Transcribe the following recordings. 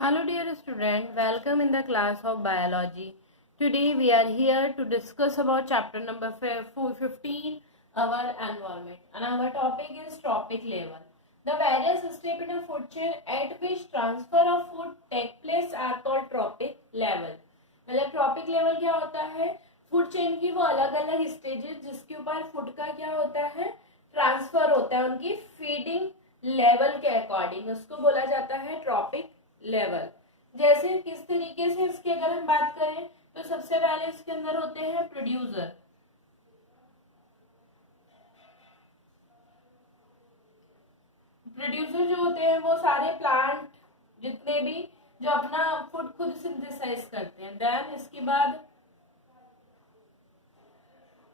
Hello dear student, welcome in the class of biology. Today we are here to discuss about chapter number 15, our environment, and our topic is trophic level. The various steps in a food chain at which transfer of food take place are called trophic level. मतलब trophic level क्या होता है? Food chain की वो अलग अलग stages जिसके ऊपर फूड का क्या होता है, ट्रांसफर होता है उनकी फीडिंग लेवल के अकॉर्डिंग, उसको बोला जाता है ट्रॉपिक लेवल। जैसे किस तरीके से इसकी अगर हम बात करें तो सबसे पहले इसके अंदर होते हैं प्रोड्यूसर। प्रोड्यूसर जो होते हैं वो सारे प्लांट जितने भी जो अपना फूड खुद सिंथेसाइज करते हैं। देन इसके बाद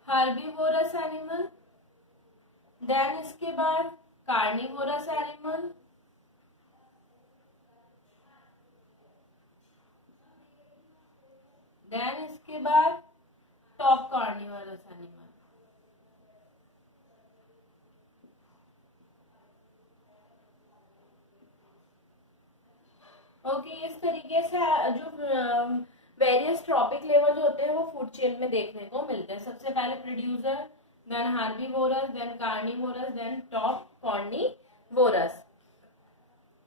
हार्बीवोरस एनिमल, देन इसके बाद कार्निवोरस एनिमल, देन इसके बाद टॉप कार्निवोरस एनिमल। ओके, इस तरीके से जो वेरियस ट्रॉपिक लेवल जो होते हैं वो फूड चेन में देखने को मिलते हैं। सबसे पहले producer, then herbivorous, then carnivorous, then top carnivorous.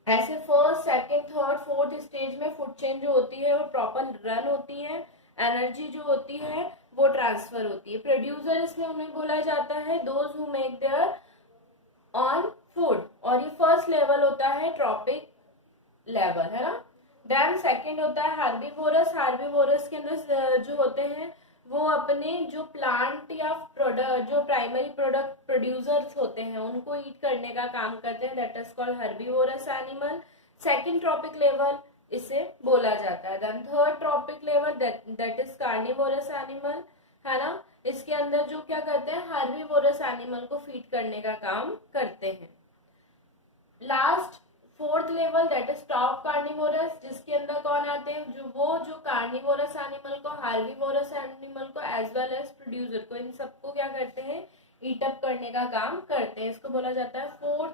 ऐसे first, second, third, fourth stage में फूड चेन जो होती है वो प्रॉपर रन होती है, एनर्जी जो होती है वो ट्रांसफर होती है। प्रोड्यूसर इसमें उन्हें बोला जाता है those who make their on food, और ये फर्स्ट लेवल होता है ट्रॉपिक लेवल, है ना। देन सेकंड होता है हार्बीवोरस। हार्बीवोरस के अंदर जो होते हैं वो अपने जो प्लांट या प्रोडक्ट जो प्राइमरी प्रोडक्ट प्रोड्यूसर्स होते हैं उनको ईट करने का काम करते हैं, that is called herbivorous animal. Second trophic level इसे बोला जाता है। Then third trophic level that is carnivorous animal, है ना। इसके अंदर जो क्या करते हैं, हार्बीवोरस एनिमल को फीड करने का काम करते हैं। Last fourth level that is top carnivorous, जिसके अंदर कौन आते हैं, जो कार्निवोरस एनिमल को, हार्बीवोरस एनिमल को एज वेल एज प्रोड्यूसर को, इन सबको क्या करते हैं, ईट अप करने का काम करते हैं। इसको बोला जाता है फोर्थ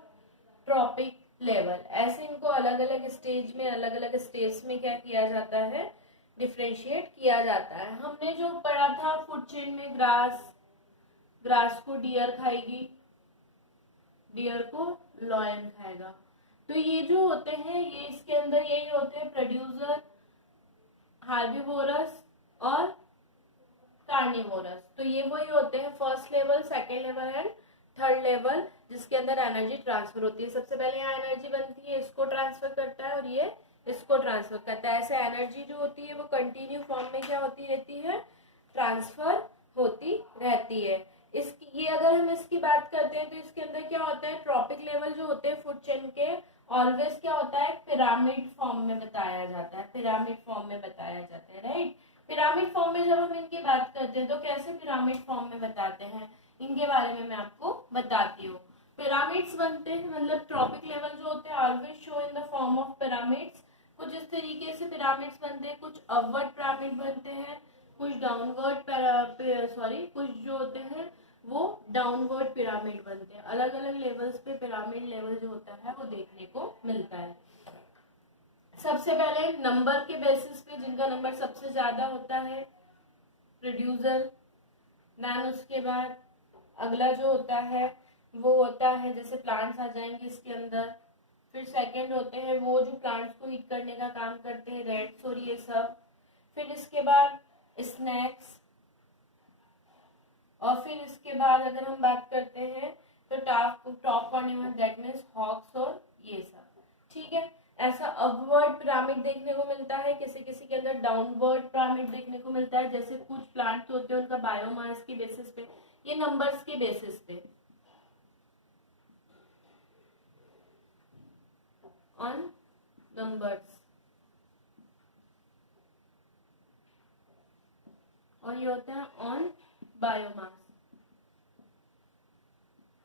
ट्रॉपिक लेवल। ऐसे इनको अलग अलग स्टेज में, अलग अलग स्टेज में क्या किया जाता है, डिफ्रेंशिएट किया जाता है। हमने जो पढ़ा था फूड चेन में, ग्रास को डियर खाएगी, डियर को लॉयन खाएगा। तो ये जो होते हैं ये इसके अंदर यही होते हैं प्रोड्यूसर, हार्बीवोरस और कार्निवोरस। तो ये वही होते हैं first level, second level and third level, जिसके अंदर एनर्जी ट्रांसफर होती है। सबसे पहले यहाँ एनर्जी बनती है, इसको ट्रांसफर करता है और ये इसको ट्रांसफर करता है। ऐसे एनर्जी जो होती है वो कंटिन्यू फॉर्म में क्या होती रहती है, ट्रांसफर होती रहती है। इसकी ये अगर हम इसकी बात करते हैं तो इसके अंदर क्या होता है, ट्रॉपिक लेवल जो होते हैं फूड चेन के ऑलवेज क्या होता है, पिरामिड फॉर्म में बताया जाता है, पिरामिड फॉर्म में बताया जाता है, राइट। पिरामिड फॉर्म में जब हम इनकी बात करते हैं तो कैसे पिरामिड फॉर्म में बताते हैं, इनके बारे में मैं आपको बताती हूँ। पिरामिड्स बनते हैं, मतलब ट्रॉपिक लेवल जो होते हैं always show in the form of pyramids. कुछ इस तरीके से पिरामिड्स बनते हैं, कुछ अपवर्ड पिरामिड बनते हैं, कुछ डाउनवर्ड कुछ जो होते हैं वो डाउनवर्ड पिरामिड बनते हैं। अलग अलग लेवल्स पे पिरामिड लेवल जो होता है वो देखने को मिलता है। सबसे पहले नंबर के बेसिस पे जिनका नंबर सबसे ज्यादा होता है प्रोड्यूसर, देन उसके बाद अगला जो होता है वो होता है, जैसे प्लांट्स आ जाएंगे इसके अंदर। फिर सेकंड होते हैं वो जो प्लांट्स को हीट करने का काम करते हैं, रेड्स और ये सब। फिर इसके बाद स्नैक्स, और फिर इसके बाद अगर हम बात करते हैं तो top carnivorous, that means hawks और ये सब, ठीक है। ऐसा अपवर्ड पिरामिड देखने को मिलता है, किसी किसी के अंदर डाउनवर्ड पिरामिड देखने को मिलता है। जैसे कुछ प्लांट होते हैं उनका बायोमास के बेसिस पे, ये नंबर्स के बेसिस पे, ऑन नंबर्स, और ये होता है ऑन बायोमास,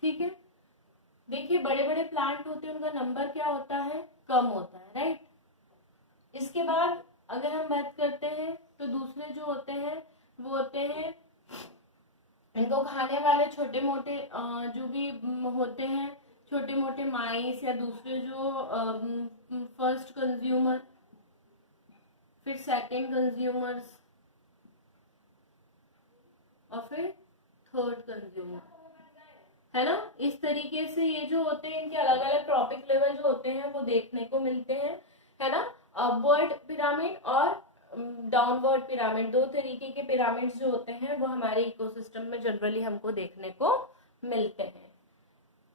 ठीक है। देखिए बड़े बड़े प्लांट होते हैं उनका नंबर क्या होता है, कम होता है, राइट। इसके बाद अगर हम बात करते हैं तो दूसरे जो होते हैं वो होते हैं इनको खाने वाले छोटे मोटे जो भी होते हैं, छोटे मोटे माइस या दूसरे जो फर्स्ट कंज्यूमर फिर सेकंड कंज्यूमर्स और फिर थर्ड कंज्यूमर, है ना। इस तरीके से ये जो होते हैं इनके अलग अलग ट्रॉपिक लेवल जो होते हैं वो देखने को मिलते हैं, है ना। अपवर्ड पिरामिड और डाउनवर्ड पिरामिड, दो तरीके के पिरामिड्स जो होते हैं वो हमारे इकोसिस्टम में जनरली हमको देखने को मिलते हैं,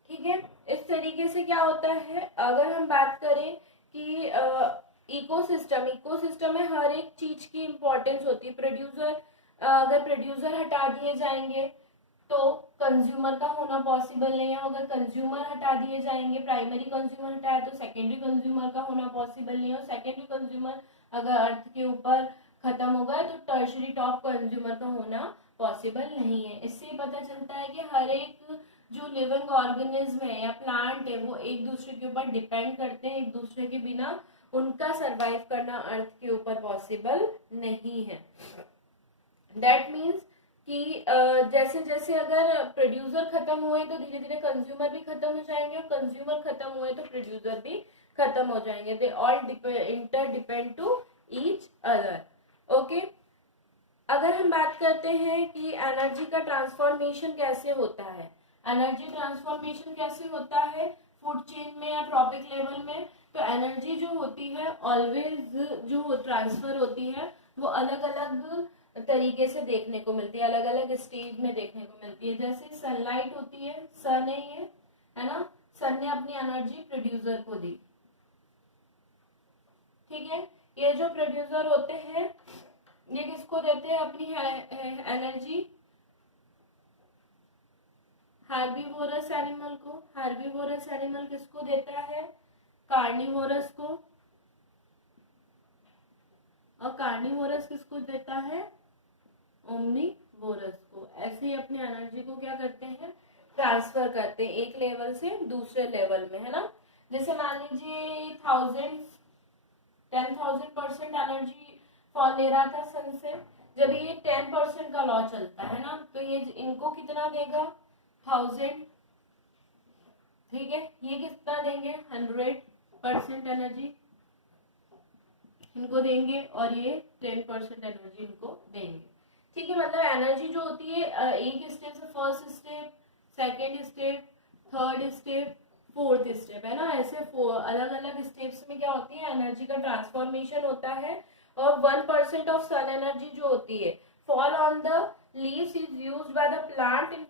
ठीक है। इस तरीके से क्या होता है, अगर हम बात करें कि इकोसिस्टम में हर एक चीज की इंपॉर्टेंस होती है। प्रोड्यूसर, अगर प्रोड्यूसर हटा दिए जाएंगे तो कंज्यूमर का होना पॉसिबल नहीं है। अगर कंज्यूमर हटा दिए जाएंगे, प्राइमरी कंज्यूमर हटाया तो सेकेंडरी कंज्यूमर का होना पॉसिबल नहीं है। और सेकेंडरी कंज्यूमर अगर अर्थ के ऊपर खत्म हो गया तो टर्शरी टॉप कंज्यूमर का होना पॉसिबल नहीं है। इससे पता चलता है कि हर एक जो लिविंग ऑर्गेनिज्म है या प्लांट है वो एक दूसरे के ऊपर डिपेंड करते हैं, एक दूसरे के बिना उनका सरवाइव करना अर्थ के ऊपर पॉसिबल नहीं है। दैट मीन्स कि जैसे जैसे अगर प्रोड्यूसर खत्म हुए तो धीरे धीरे कंज्यूमर भी खत्म हो जाएंगे, और कंज्यूमर खत्म हुए तो प्रोड्यूसर भी खत्म हो जाएंगे। They all inter depend to each other, okay. अगर हम बात करते हैं कि एनर्जी का ट्रांसफॉर्मेशन कैसे होता है, एनर्जी ट्रांसफॉर्मेशन कैसे होता है फूड चेन में या ट्रॉपिक लेवल में, तो एनर्जी जो होती है ऑलवेज जो ट्रांसफर होती है वो अलग अलग तरीके से देखने को मिलती है, अलग अलग स्टेज में देखने को मिलती है। जैसे सनलाइट होती है, सन है ये, है ना, सन ने अपनी एनर्जी प्रोड्यूसर को दी, ठीक है। ये जो प्रोड्यूसर होते हैं ये किसको देते हैं अपनी एनर्जी, हार्बीवोरस एनिमल को। हार्बीवोरस एनिमल किसको देता है, कार्निवोरस को। और कार्निवोरस किसको देता है, ओमनीवोरस को। ऐसे ही अपनी एनर्जी को क्या करते हैं, ट्रांसफर करते हैं एक लेवल से दूसरे लेवल में, है ना। जैसे मान लीजिए 10,000% एनर्जी फॉल ले रहा था सन से, जब ये 10% का लॉ चलता है ना तो ये इनको कितना देगा, 1000, ठीक है। ये कितना देंगे, 100% एनर्जी इनको देंगे और ये 10% एनर्जी इनको देंगे, ठीक है। मतलब एनर्जी जो होती है एक स्टेप से, first step, second step, third step, fourth step, है ना। ऐसे अलग अलग स्टेप्स में क्या होती है, एनर्जी का ट्रांसफॉर्मेशन होता है। और 1% ऑफ सन एनर्जी जो होती है fall on the leaves is used by the plant in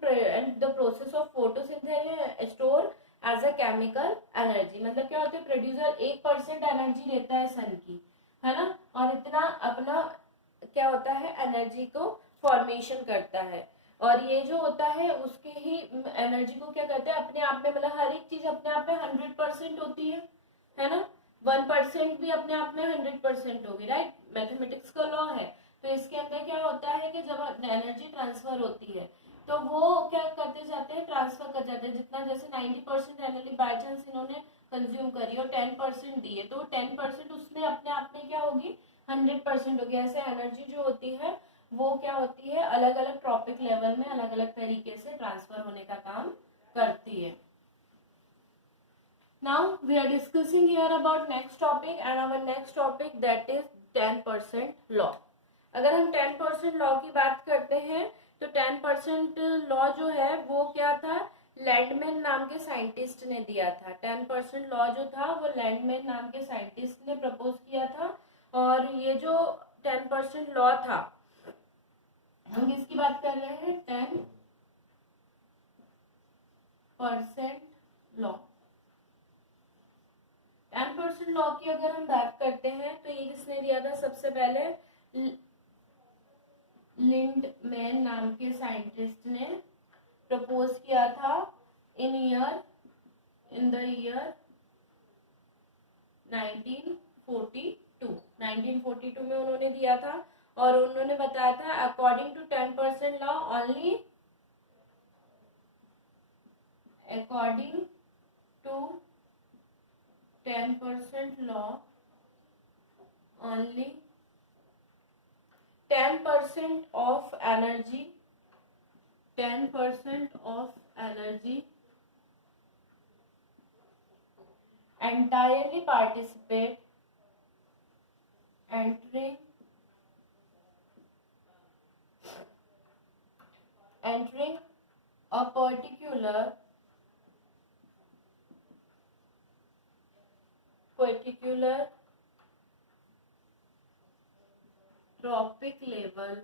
the process of photosynthesis store as a chemical energy. मतलब क्या होता है, प्रोड्यूसर 1% एनर्जी लेता है सन की, है ना, और इतना अपना क्या होता है एनर्जी को फॉर्मेशन करता है। और ये जो होता है उसके ही एनर्जी को क्या कहते हैं अपने आप में, मतलब हर एक चीज अपने आप में 100% होती है ना। 1% भी अपने आप में 100% होगी, राइट। मैथमेटिक्स का लॉ है। तो इसके अंदर क्या होता है कि जब एनर्जी ट्रांसफर होती है तो वो क्या करते जाते हैं, ट्रांसफर कर जाते हैं। जितना जैसे 90% एनर्जी बाई चांस इन्होंने कंज्यूम करी और 10% दिए तो 10% उसमें अपने आप में क्या होगी, 100% होगी। ऐसे एनर्जी जो होती है वो क्या होती है, अलग अलग ट्रॉपिक लेवल में अलग अलग तरीके से ट्रांसफर होने का काम करती है। Now we are discussing here about next topic, and our next topic that is 10% law. अगर हम 10% लॉ की बात करते हैं तो 10% लॉ जो है वो क्या था, लैंडमैन नाम के साइंटिस्ट ने दिया था। 10% लॉ जो था वो लैंडमैन नाम के साइंटिस्ट ने प्रपोज किया था। और ये जो 10% लॉ था, हम किसकी बात कर रहे हैं, 10% लॉ। 10% लॉ की अगर हम बात करते हैं तो ये किसने दिया था, सबसे पहले लिंडमैन नाम के साइंटिस्ट ने प्रपोज किया था इन द ईयर 1942 में उन्होंने दिया था। और उन्होंने बताया था according to 10% law only, according to 10% law only 10% of energy entirely participate entering trophic level,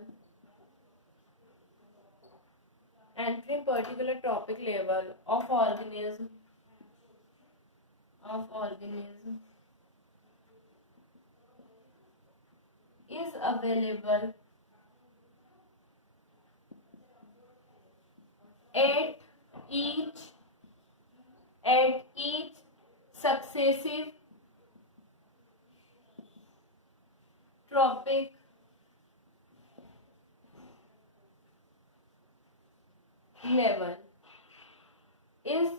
entering particular trophic level of organism is available at each successive trophic level is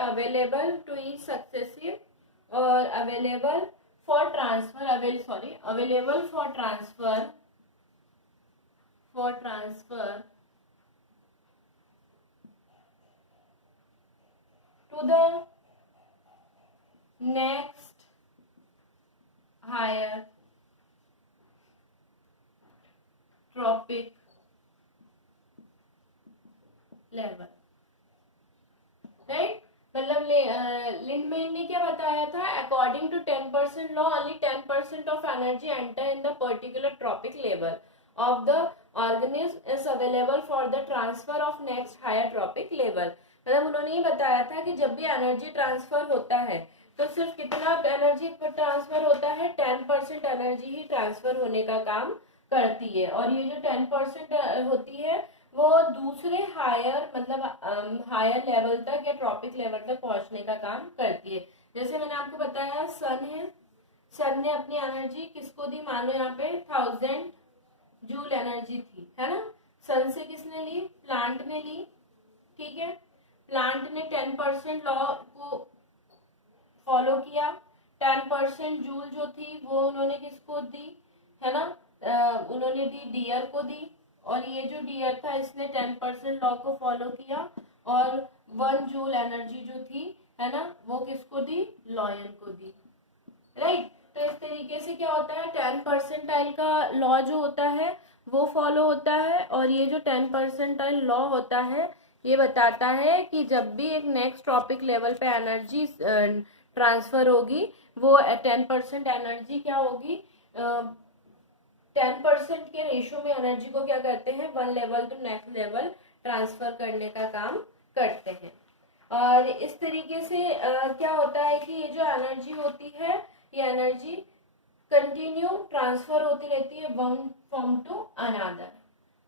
available to each successive or available for transfer available for transfer to the next higher trophic level, right. मतलब Lindeman ने क्या बताया था, according to 10% law only 10% of energy enter in the particular trophic level of the organism is available for the transfer of next higher trophic level. मतलब उन्होंने ये बताया था कि जब भी एनर्जी ट्रांसफर होता है तो सिर्फ कितना एनर्जी ट्रांसफर होता है, 10% एनर्जी ही ट्रांसफर होने का काम करती है। और ये जो 10% होती है वो दूसरे हायर मतलब हायर लेवल तक या ट्रॉपिक लेवल तक पहुंचने का काम करती है। जैसे मैंने आपको बताया सन है, सन ने अपनी एनर्जी किसको दी, मान लो यहाँ पे 1000 जूल एनर्जी थी, है ना। सन से किसने ली, प्लांट ने ली, ठीक है। प्लांट ने 10% लॉ को फॉलो किया, 10% जूल जो थी वो उन्होंने किसको दी, है ना, उन्होंने दी डियर को दी। और ये जो डियर था इसने 10% लॉ को फॉलो किया और 1 जूल एनर्जी जो थी, है ना, वो किसको दी, लॉयन को दी, राइट। तो इस तरीके से क्या होता है, 10 परसेंटाइल का लॉ जो होता है वो फॉलो होता है। और ये जो 10 परसेंटाइल लॉ होता है ये बताता है कि जब भी एक नेक्स्ट टॉपिक लेवल पे एनर्जी ट्रांसफर होगी वो 10% एनर्जी क्या होगी, 10% के रेशियो में एनर्जी को क्या करते हैं, 1 level to next level transfer करने का काम करते हैं। और इस तरीके से क्या होता है कि ये जो एनर्जी होती है ये एनर्जी कंटिन्यू ट्रांसफर होती रहती है one form to another,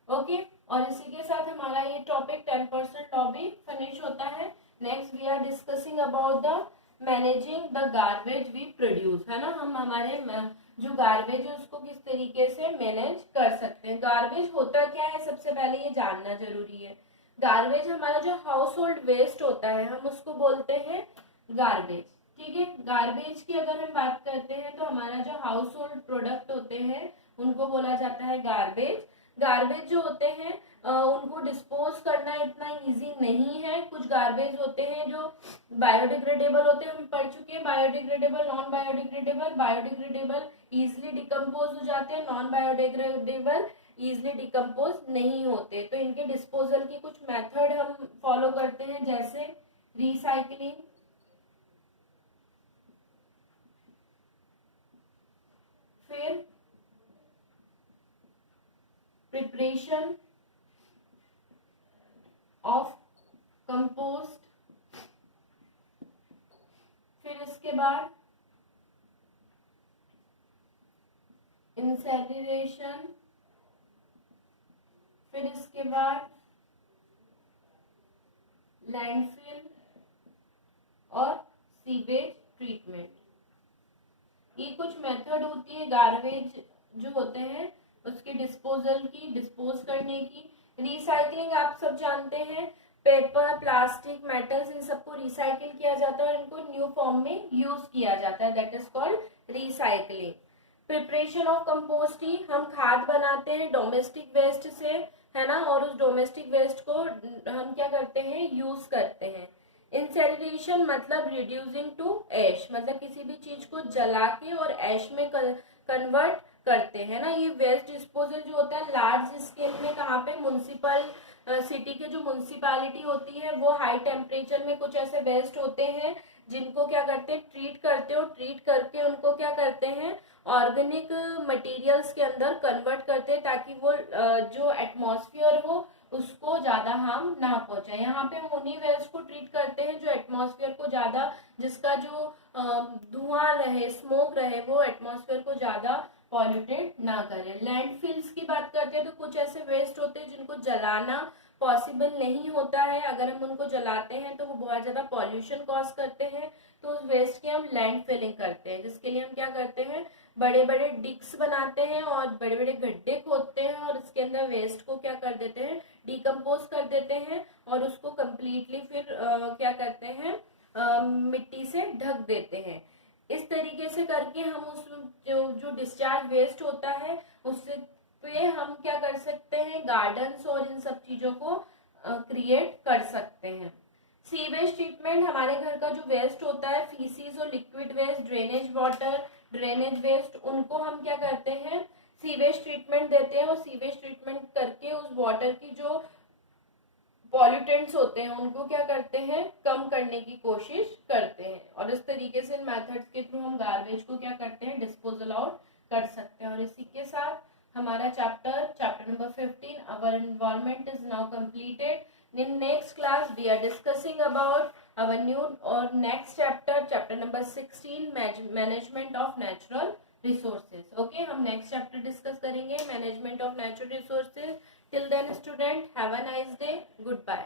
okay. और इसी के साथ हमारा ये टॉपिक 10% लॉ भी फिनिश होता है। Next we are discussing about the managing the garbage we produce, है ना। हम हमारे जो गार्बेज है उसको किस तरीके से मैनेज कर सकते हैं। गार्बेज होता क्या है, सबसे पहले ये जानना जरूरी है। गार्बेज हमारा जो हाउस होल्ड वेस्ट होता है हम उसको बोलते हैं गार्बेज, ठीक है। गार्बेज की अगर हम बात करते हैं तो हमारा जो हाउस होल्ड प्रोडक्ट होते हैं उनको बोला जाता है गार्बेज। गार्बेज जो होते हैं उनको डिस्पोज करना इतना इजी नहीं है। कुछ गार्बेज होते हैं जो बायोडिग्रेडेबल होते हैं, हम पढ़ चुके हैं biodegradable, non biodegradable. Biodegradable easily decompose हो जाते हैं, नॉन बायोडिग्रेडेबल इजिली डिकम्पोज नहीं होते। तो इनके डिस्पोजल की कुछ मेथड हम फॉलो करते हैं, जैसे रिसाइकलिंग, फिर प्रिपरेशन ऑफ कंपोस्ट, फिर इसके बाद इंसेरिनेशन, फिर इसके बाद लैंडफिल और सीवेज ट्रीटमेंट। ये कुछ मेथड होती है गार्बेज जो होते हैं उसके डिस्पोजल की, डिस्पोज करने की। रिसाइकलिंग आप सब जानते हैं, पेपर, प्लास्टिक, मेटल्स इन सबको रिसाइकिल किया जाता है और इनको न्यू फॉर्म में यूज किया जाता है, that is called recycling. Preparation of compost ही हम खाद बनाते हैं डोमेस्टिक वेस्ट से, है ना, और उस डोमेस्टिक वेस्ट को हम क्या करते हैं, यूज करते हैं। इंसेरिनेशन मतलब रिड्यूसिंग टू एश, मतलब किसी भी चीज को जला के और एश में कन्वर्ट करते हैं ना। ये वेस्ट डिस्पोजल जो होता है लार्ज स्केल में कहाँ पे, म्युनिसिपल सिटी के जो म्युनिसिपैलिटी होती है वो हाई टेम्परेचर में कुछ ऐसे वेस्ट होते हैं जिनको क्या करते हैं ट्रीट करते हो, ट्रीट करके उनको क्या करते हैं ऑर्गेनिक मटेरियल्स के अंदर कन्वर्ट करते हैं ताकि वो जो एटमॉस्फेयर हो उसको ज्यादा हार्म ना पहुंचे। यहाँ पे हम उन्हीं वेस्ट को ट्रीट करते हैं जो एटमॉस्फेयर को ज्यादा, जिसका जो धुआं रहे, स्मोक रहे, वो एटमॉस्फेयर को ज्यादा पॉल्यूटेड ना करे। लैंडफिल्स की बात करते हैं तो कुछ ऐसे वेस्ट होते हैं जिनको जलाना पॉसिबल नहीं होता है, अगर हम उनको जलाते हैं तो वो बहुत ज्यादा पॉल्यूशन कॉज करते हैं, तो उस वेस्ट की हम लैंड फिलिंग करते हैं, जिसके लिए हम क्या करते हैं बड़े बड़े डिक्स बनाते हैं और बड़े बड़े गड्ढे खोदते हैं और इसके अंदर वेस्ट को क्या कर देते हैं डिकम्पोज कर देते हैं और उसको कम्प्लीटली फिर क्या करते हैं मिट्टी से ढक देते हैं। इस तरीके से करके हम उस जो डिस्चार्ज वेस्ट होता है उससे पे हम क्या कर सकते हैं गार्डन्स और इन सब चीजों को क्रिएट कर सकते हैं। सीवेज ट्रीटमेंट, हमारे घर का जो वेस्ट होता है, फीसिस और liquid waste, drainage water, drainage waste, उनको हम क्या करते हैं सीवेज ट्रीटमेंट देते हैं और सीवेज ट्रीटमेंट करके उस वाटर की जो पॉल्यूटेंट्स होते हैं उनको क्या करते हैं कम करने की कोशिश करते हैं। और इस तरीके से इन मेथड्स के थ्रू हम गार्बेज को क्या करते हैं डिस्पोजल आउट कर सकते हैं। और इसी के साथ हमारा chapter number 15 our environment is now completed. In next class we are discussing about our new or next chapter number 16 management of natural resources. Okay, हम next chapter discuss करेंगे management of natural resources. Till then student have a nice day. Goodbye.